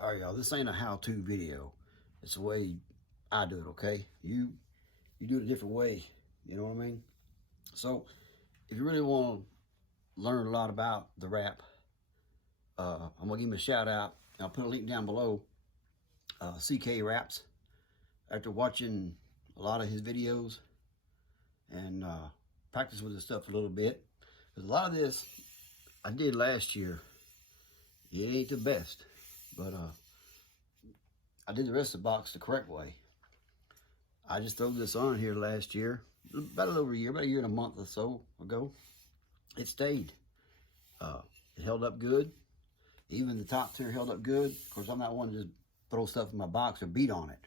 All right, y'all, this ain't a how-to video. It's the way I do it, okay? You do it a different way, you know what I mean? So, if you really want to learn a lot about the wrap, I'm going to give him a shout out. I'll put a link down below, CK Wraps. After watching a lot of his videos and practice with his stuff a little bit, because a lot of this I did last year. It ain't the best, but I did the rest of the box the correct way. I just threw this on here last year, about a little over a year, about a year and a month or so ago. It stayed. It held up good. Even the top tier held up good. Of course, I'm not one to just throw stuff in my box or beat on it.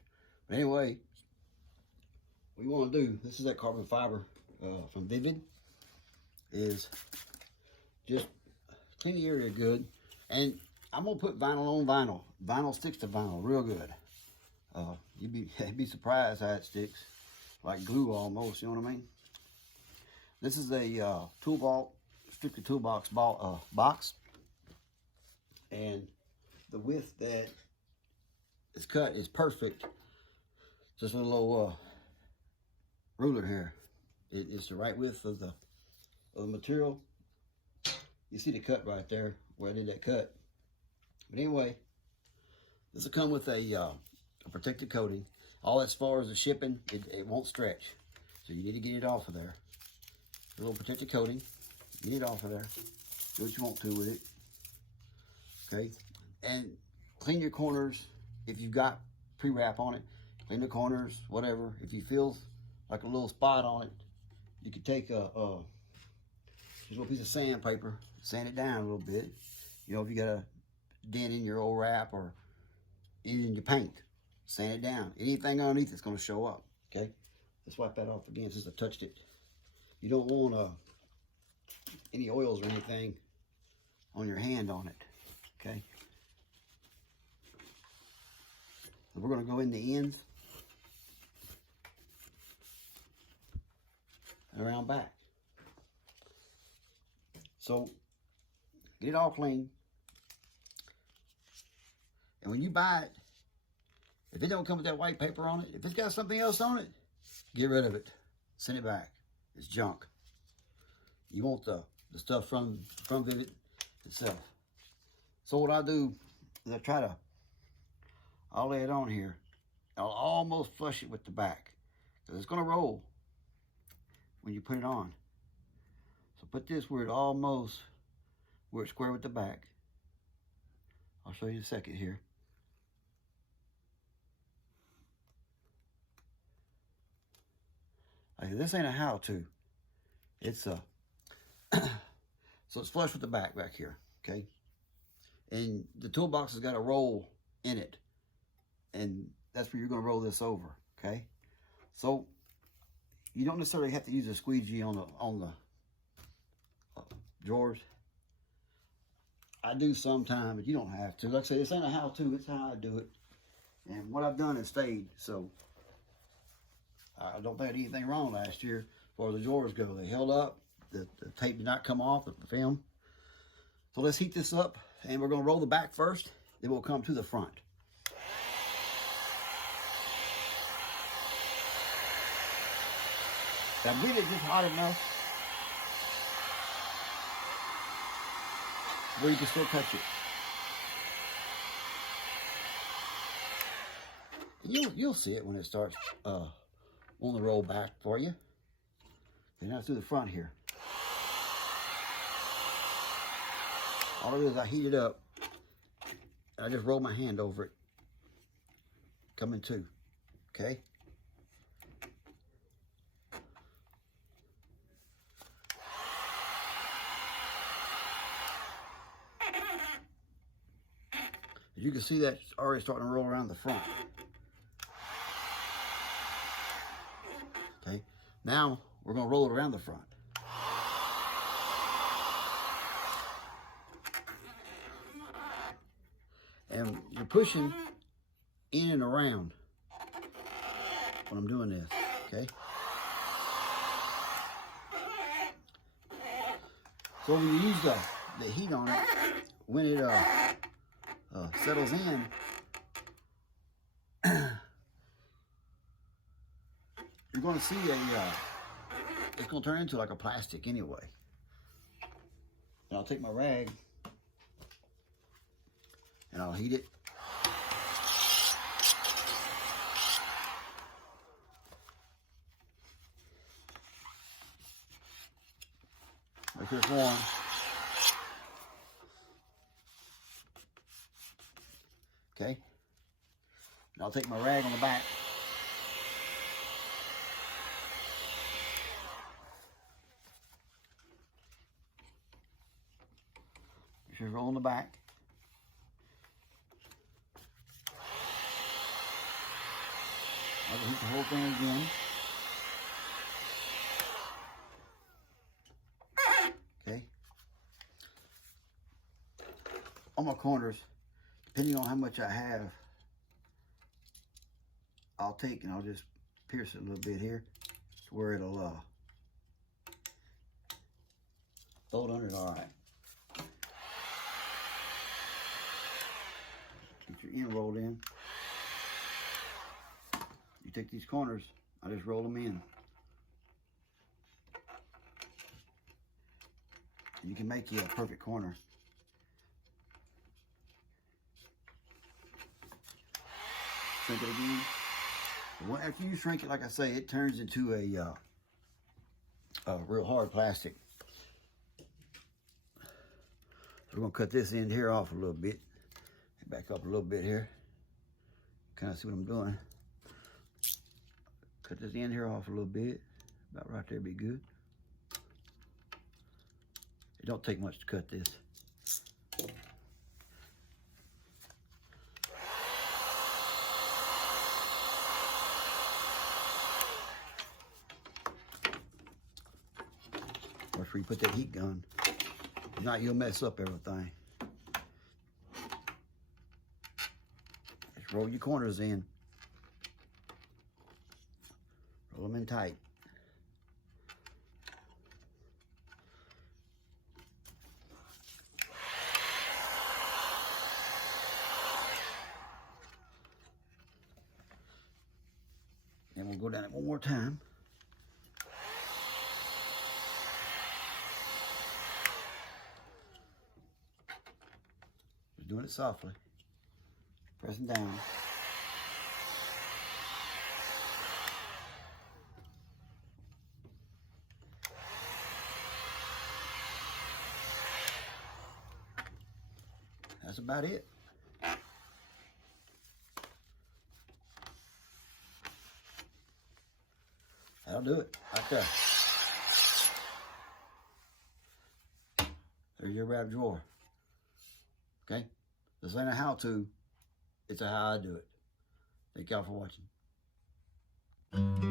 But anyway, what you want to do, this is that carbon fiber from Vivid, is just clean the area good. And I'm going to put vinyl on vinyl. Vinyl sticks to vinyl real good. You'd be surprised how it sticks. Like glue almost, you know what I mean? This is a Toolbox, strictly Toolbox box. And the width that is cut is perfect. Just a little ruler here. It's the right width of the material. You see the cut right there where I did that cut. But anyway, this will come with a protective coating. All as far as the shipping, it won't stretch. So you need to get it off of there. A little protective coating. Get it off of there. Do what you want to with it. Okay? And clean your corners. If you've got pre-wrap on it, clean the corners, whatever. If you feel like a little spot on it, you could take just a little piece of sandpaper, sand it down a little bit. You know, if you got a dent in your old wrap or in your paint, sand it down. Anything underneath it's going to show up. Okay, let's wipe that off again since I touched it. You don't want any oils or anything on your hand on it. Okay, and we're going to go in the ends and around back. So get it all clean. And when you buy it, if it don't come with that white paper on it, if it's got something else on it, get rid of it. Send it back. It's junk. You want the stuff from Vivid itself. So what I do is I'll lay it on here. I'll almost flush it with the back, because it's going to roll when you put it on. So put this where it's square with the back. I'll show you in a second here. Okay, this ain't a how-to. It's so it's flush with the back here, okay? And the toolbox has got a roll in it, and that's where you're going to roll this over, okay? So you don't necessarily have to use a squeegee on the drawers. I do sometimes, but you don't have to. Like I say, this ain't a how-to, it's how I do it. And what I've done is stayed, so I don't think I did anything wrong last year as far as the drawers go. They held up, the tape did not come off, the film. So let's heat this up, and we're gonna roll the back first, then we'll come to the front. I believe it's just hot enough where you can still touch it. You'll see it when it starts on the roll back for you. And now through the front here. All it is, I heat it up, and I just roll my hand over it, coming to, okay? As you can see, that's already starting to roll around the front. Okay, now we're going to roll it around the front. And you're pushing in and around when I'm doing this, okay? So when you use the heat on it, when it settles in, you're going to see it's going to turn into like a plastic anyway. And I'll take my rag and I'll heat it. Make sure it's warm. Okay. And I'll take my rag on the back. Make sure it's rolling the back. I'll heat the whole thing again. Okay. On my corners, depending on how much I have, I'll take and I'll just pierce it a little bit here to where it'll throw it under it all right. Get your end rolled in. You take these corners, I just roll them in. You can make you a perfect corner. Shrink it again. After you shrink it, like I say, it turns into a real hard plastic. So we're gonna cut this end here off a little bit. Back up a little bit here. Kind of see what I'm doing. Cut this end here off a little bit. About right there be good. It don't take much to cut this. Watch where you put that heat gun. If not, you'll mess up everything. Just roll your corners in. Roll them in tight. And we'll go down it one more time. Just doing it softly. Pressing down. That's about it. That'll do it right there. There's your wrap drawer. Okay? This ain't a how-to, it's a how I do it. Thank y'all for watching.